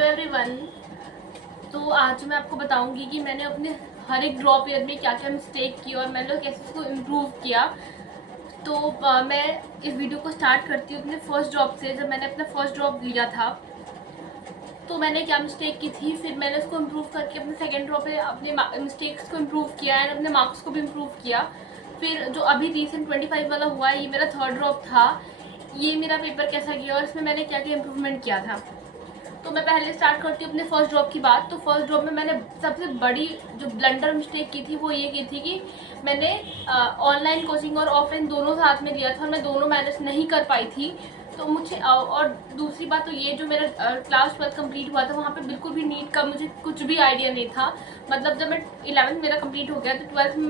Hello everyone. तो आज मैं आपको बताऊंगी कि मैंने अपने हर एक ड्रॉप ईयर में क्या क्या मिस्टेक की और मैंने कैसे उसको इम्प्रूव किया। तो मैं इस वीडियो को स्टार्ट करती हूँ अपने फर्स्ट ड्रॉप से। जब मैंने अपना फर्स्ट ड्रॉप लिया था तो मैंने क्या मिस्टेक की थी, फिर मैंने उसको इम्प्रूव करके अपने सेकेंड ड्रॉप पे अपने मिस्टेक्स को इम्प्रूव किया एंड अपने मार्क्स को भी इम्प्रूव किया। फिर जो अभी रिसेंट 25 वाला हुआ है, ये मेरा थर्ड ड्रॉप था। ये मेरा पेपर कैसा गया और इसमें मैंने क्या क्या इम्प्रूवमेंट किया था। तो मैं पहले स्टार्ट करती हूँ अपने फर्स्ट जॉब की बात। तो फर्स्ट जॉब में मैंने सबसे बड़ी जो ब्लंडर मिस्टेक की थी वो ये की थी कि मैंने ऑनलाइन कोचिंग और ऑफलाइन दोनों साथ में लिया था और मैं दोनों मैनेज नहीं कर पाई थी। तो मुझे और दूसरी बात तो ये, जो मेरा क्लास 12 कंप्लीट हुआ था वहाँ पे बिल्कुल भी नीट का मुझे कुछ भी आइडिया नहीं था। मतलब जब मैं 11th मेरा कंप्लीट हो गया तो 12th में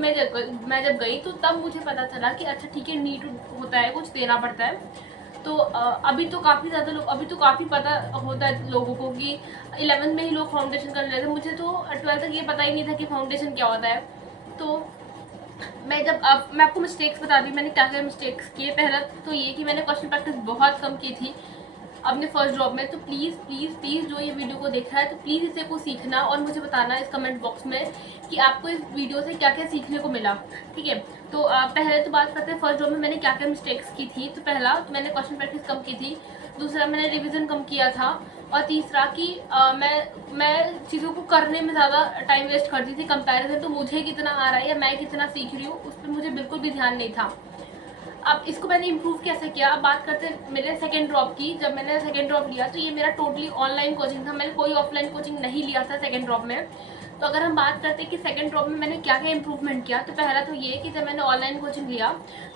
मैं जब गई तो तब मुझे पता चला कि अच्छा ठीक है, नीट होता है, कुछ देना पड़ता है। तो अभी तो काफ़ी ज़्यादा लोग, अभी तो काफ़ी पता होता है लोगों को कि 11th में ही लोग फाउंडेशन कर लेते हैं। मुझे तो 12th तक ये पता ही नहीं था कि फाउंडेशन क्या होता है। तो मैं आपको मिस्टेक्स बता दी मैंने क्या क्या मिस्टेक्स किए। पहला तो ये कि मैंने क्वेश्चन प्रैक्टिस बहुत कम की थी अपने फर्स्ट जॉब में। तो प्लीज़ प्लीज़ प्लीज़ जो ये वीडियो को देख रहा है तो प्लीज़ इसे को सीखना और मुझे बताना इस कमेंट बॉक्स में कि आपको इस वीडियो से क्या क्या सीखने को मिला। ठीक है, तो पहले तो बात करते हैं फर्स्ट जॉब में मैंने क्या क्या मिस्टेक्स की थी। तो पहला तो मैंने क्वेश्चन प्रैक्टिस कम की थी, दूसरा मैंने रिविज़न कम किया था, और तीसरा कि मैं चीज़ों को करने में ज़्यादा टाइम वेस्ट करती थी। कंपैरिजन तो मुझे कितना आ रहा है या मैं कितना सीख रही हूँ उस पर मुझे बिल्कुल भी ध्यान नहीं था। अब इसको मैंने इम्प्रूव कैसे किया, अब बात करते हैं मेरे सेकेंड ड्रॉप की। जब मैंने सेकेंड ड्रॉप लिया तो ये मेरा टोटली ऑनलाइन कोचिंग था, मैंने कोई ऑफलाइन कोचिंग नहीं लिया था सेकेंड ड्रॉप में। तो अगर हम बात करते हैं कि सेकेंड ड्रॉप में मैंने क्या क्या इंप्रूवमेंट किया, तो पहला तो ये कि जब मैंने ऑनलाइन कोचिंग लिया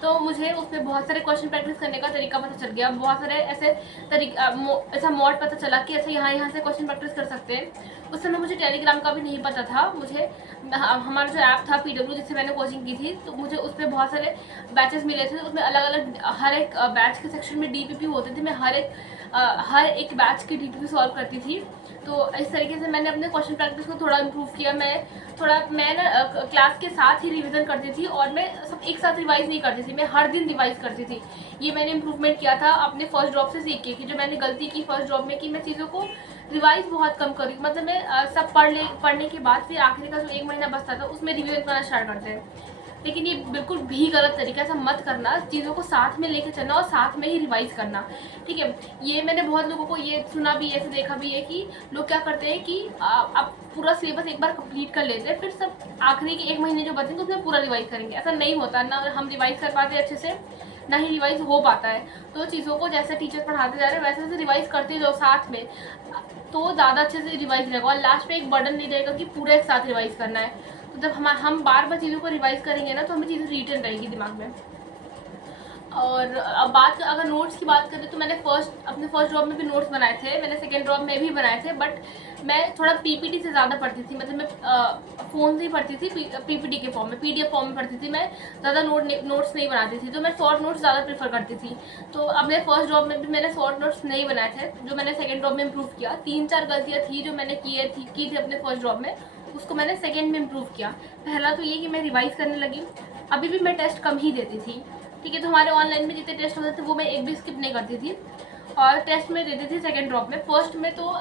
तो मुझे उसमें बहुत सारे क्वेश्चन प्रैक्टिस करने का तरीका पता चल गया। बहुत सारे ऐसा मोड पता चला कि ऐसे यहाँ से क्वेश्चन प्रैक्टिस कर सकते हैं। उस समय मुझे टेलीग्राम का भी नहीं पता था। मुझे हमारा जो ऐप था PW जिससे मैंने कोचिंग की थी, तो मुझे उस पर बहुत सारे बैचेस मिले थे। उसमें अलग अलग हर एक बैच के सेक्शन में DPP होते थे। मैं हर एक बैच की DPP सॉल्व करती थी। तो इस तरीके से मैंने अपने क्वेश्चन प्रैक्टिस को थोड़ा इम्प्रूव किया। मैं ना क्लास के साथ ही रिवीजन करती थी और मैं सब एक साथ रिवाइज नहीं करती थी, मैं हर दिन रिवाइज करती थी। ये मैंने इम्प्रूवमेंट किया था अपने फर्स्ट जॉब से सीख के, कि जो मैंने गलती की फर्स्ट जॉब में कि मैं चीज़ों को रिवाइज बहुत कम करी। मतलब मैं सब पढ़ने के बाद फिर आखिरी का जो 1 महीना बचता था उसमें रिवीजन करना स्टार्ट करते हैं। लेकिन ये बिल्कुल भी गलत तरीका, ऐसा मत करना। चीज़ों को साथ में लेके चलना और साथ में ही रिवाइज करना। ठीक है, ये मैंने बहुत लोगों को ये सुना भी, ऐसे देखा भी है कि लोग क्या करते हैं कि आप पूरा सिलेबस एक बार कंप्लीट कर लेते हैं, फिर सब आखिरी के 1 महीने जो बचेंगे उसमें पूरा रिवाइज करेंगे। ऐसा नहीं होता, ना हम रिवाइज कर पाते अच्छे से, ना ही रिवाइज हो पाता है। तो चीज़ों को जैसे टीचर पढ़ाते जा रहे हैं वैसे वैसे रिवाइज करते जाओ साथ में, तो ज़्यादा अच्छे से रिवाइज रहेगा और लास्ट में एक बर्डन नहीं रहेगा कि पूरा एक साथ रिवाइज करना है। तो जब हम बार बार चीज़ों को रिवाइज करेंगे ना तो हमें चीज़ें रिटर्न रहेगी दिमाग में। और अब अगर नोट्स की बात करें तो मैंने अपने फर्स्ट जॉब में भी नोट्स बनाए थे, मैंने सेकेंड जॉब में भी बनाए थे, बट मैं थोड़ा PPT से ज़्यादा पढ़ती थी। मतलब मैं फ़ोन से ही पढ़ती थी, PPT के फॉर्म में, PDF फॉर्म में पढ़ती थी। मैं ज़्यादा नोट्स नहीं बनाती थी, तो मैं शॉर्ट नोट्स ज़्यादा प्रेफर करती थी। तो अपने फर्स्ट जॉब में भी मैंने शॉर्ट नोट्स नहीं बनाए थे, जो मैंने सेकेंड जॉब में इम्प्रूव किया। 3-4 गलतियाँ थी जो मैंने की थी अपने फर्स्ट जॉब में, उसको मैंने सेकेंड में इम्प्रूव किया। पहला तो ये कि मैं रिवाइज़ करने लगी। अभी भी मैं टेस्ट कम ही देती थी। ठीक है, तो हमारे ऑनलाइन में जितने टेस्ट होते थे वो मैं एक भी स्किप नहीं करती थी और टेस्ट में देती थी सेकंड ड्रॉप में। फर्स्ट में तो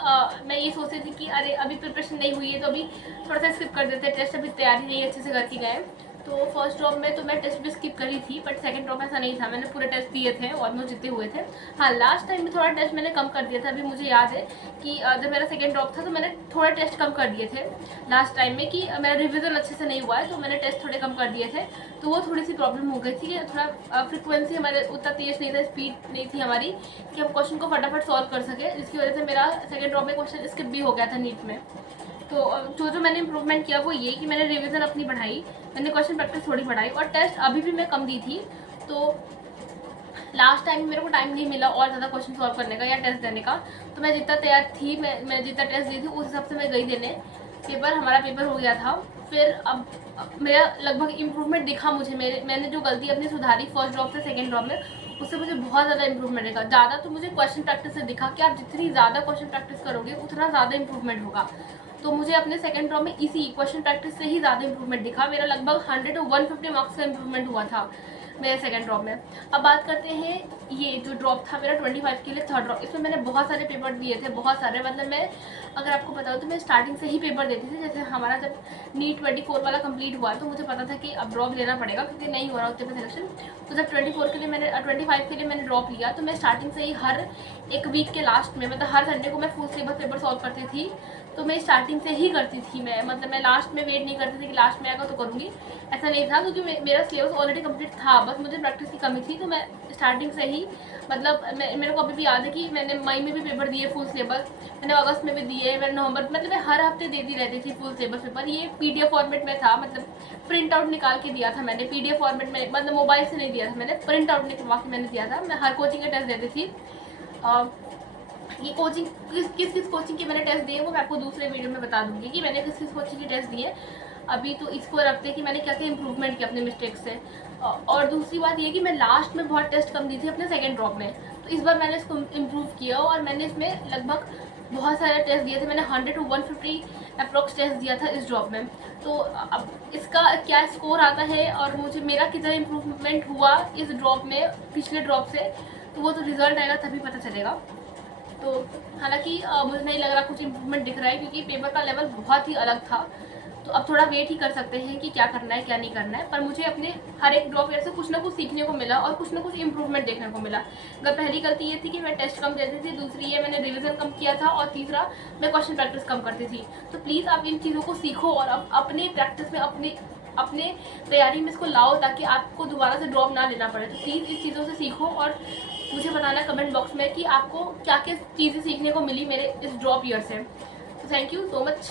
मैं ये सोचती थी कि अरे अभी प्रिपरेशन नहीं हुई है तो अभी थोड़ा सा स्किप कर देते, टेस्ट अभी तैयारी नहीं अच्छे से करके गए। तो फर्स्ट ड्रॉप में तो मैं टेस्ट भी स्किप करी थी, बट सेकंड ड्रॉप में ऐसा नहीं था, मैंने पूरे टेस्ट दिए थे, ऑलमोस्ट जितने हुए थे। हाँ, लास्ट टाइम में थोड़ा टेस्ट मैंने कम कर दिया था। अभी मुझे याद है कि जब मेरा सेकंड ड्रॉप था तो मैंने थोड़ा टेस्ट कम कर दिए थे लास्ट टाइम में, कि मेरा रिविज़न अच्छे से नहीं हुआ है तो मैंने टेस्ट थोड़े कम कर दिए थे। तो वो थोड़ी सी प्रॉब्लम हो गई थी कि थोड़ा फ्रिक्वेंसी हमारे उतना तेज़ नहीं था, स्पीड नहीं थी हमारी कि हम क्वेश्चन को फटाफट सॉल्व कर सके, जिसकी वजह से मेरा सेकंड ड्रॉप में क्वेश्चन स्किप भी हो गया था नीट में। तो जो मैंने इम्प्रूवमेंट किया वो ये कि मैंने रिवीजन अपनी बढ़ाई, मैंने क्वेश्चन प्रैक्टिस थोड़ी बढ़ाई और टेस्ट अभी भी मैं कम दी थी। तो लास्ट टाइम मेरे को टाइम नहीं मिला और ज़्यादा क्वेश्चन सॉल्व करने का या टेस्ट देने का, तो मैं जितना तैयार थी, मैं जितना टेस्ट दी थी उस हिसाब से मैं गई देने। हमारा पेपर हो गया था। फिर अब मेरा लगभग इम्प्रूवमेंट दिखा मुझे, मैंने जो गलती अपनी सुधारी फर्स्ट ड्रॉप से सेकेंड ड्रॉप में, उससे मुझे बहुत ज़्यादा इंप्रूवमेंट दिखा। ज़्यादा तो मुझे क्वेश्चन प्रैक्टिस से दिखा कि आप जितनी ज़्यादा क्वेश्चन प्रैक्टिस करोगे उतना ज़्यादा इंप्रूवमेंट होगा। तो मुझे अपने सेकंड ड्रॉप में इसी क्वेश्चन प्रैक्टिस से ही ज़्यादा इंप्रूवमेंट दिखा। मेरा लगभग 100 to 150 मार्क्स का इंप्रूवमेंट हुआ था मेरे सेकंड ड्रॉप में। अब बात करते हैं ये जो ड्रॉप था मेरा 25 के लिए थर्ड ड्रॉप, इसमें मैंने बहुत सारे पेपर दिए थे, बहुत सारे। मतलब मैं अगर आपको पता हो तो मैं स्टार्टिंग से ही पेपर देती थी। जैसे हमारा जब नीट 24 वाला कंप्लीट हुआ तो मुझे पता था कि अब ड्रॉप लेना पड़ेगा क्योंकि नहीं हो रहा उत्तर में सिलेक्शन। तो जब 24 के लिए मैंने 25 के लिए मैंने ड्रॉप लिया तो मैं स्टार्टिंग से ही हर एक वीक के लास्ट में, मतलब हर संडे को मैं फुल सिलेबस पेपर सॉल्व करती थी। तो मैं स्टार्टिंग से ही करती थी, मैं लास्ट में वेट नहीं करती थी कि लास्ट में आएगा तो करूँगी, ऐसा नहीं था क्योंकि मेरा सिलेबस ऑलरेडी कंप्लीट था, बस मुझे प्रैक्टिस की कमी थी। तो मैं स्टार्टिंग से ही, मतलब मेरे को अभी भी याद है कि मैंने मई में भी पेपर दिए फुल सिलेबस, मैंने अगस्त में भी दिए, मैंने नवंबर, मतलब मैं हर हफ्ते देती रहती थी फुल सिलेबस पेपर। ये PDF फॉर्मेट में था, मतलब प्रिंट आउट निकाल के दिया था मैंने, PDF फॉर्मेट में, मतलब मोबाइल से नहीं दिया था मैंने, प्रिंट आउट निकलवा के मैंने दिया था। मैं हर कोचिंग के टेस्ट देती थी। ये कोचिंग किस किस कोचिंग के मैंने टेस्ट दिए वो मैं आपको दूसरे वीडियो में बता दूंगी कि मैंने किस किस कोचिंग के टेस्ट दिए। अभी तो इसको रखते हैं कि मैंने क्या क्या इंप्रूवमेंट किया अपने मिस्टेक से। और दूसरी बात ये कि मैं लास्ट में बहुत टेस्ट कम दी थी अपने सेकेंड ड्रॉप में, तो इस बार मैंने इसको इम्प्रूव किया और मैंने इसमें लगभग बहुत सारे टेस्ट दिए थे। मैंने 100 to 150 अप्रोक्स टेस्ट दिया था इस ड्रॉप में। तो अब इसका क्या स्कोर आता है और मुझे मेरा कितना इम्प्रूवमेंट हुआ इस ड्रॉप में पिछले ड्रॉप से, तो वो तो रिजल्ट आएगा तभी पता चलेगा। तो हालांकि मुझे नहीं लग रहा कुछ इम्प्रूवमेंट दिख रहा है क्योंकि पेपर का लेवल बहुत ही अलग था। तो अब थोड़ा वेट ही कर सकते हैं कि क्या करना है क्या नहीं करना है। पर मुझे अपने हर एक ड्रॉप ईयर से कुछ ना कुछ सीखने को मिला और कुछ ना कुछ इम्प्रूवमेंट देखने को मिला। अगर पहली गलती ये थी कि मैं टेस्ट कम देती थी, दूसरी ये मैंने रिवीजन कम किया था, और तीसरा मैं क्वेश्चन प्रैक्टिस कम करती थी। तो प्लीज़ आप इन चीज़ों को सीखो और अपने प्रैक्टिस में, अपने तैयारी में इसको लाओ ताकि आपको दोबारा से ड्रॉप ना लेना पड़े। तो प्लीज़ इस चीज़ों से सीखो और मुझे बताना कमेंट बॉक्स में कि आपको क्या क्या चीज़ें सीखने को मिली मेरे इस ड्रॉप ईयर से। तो थैंक यू सो मच।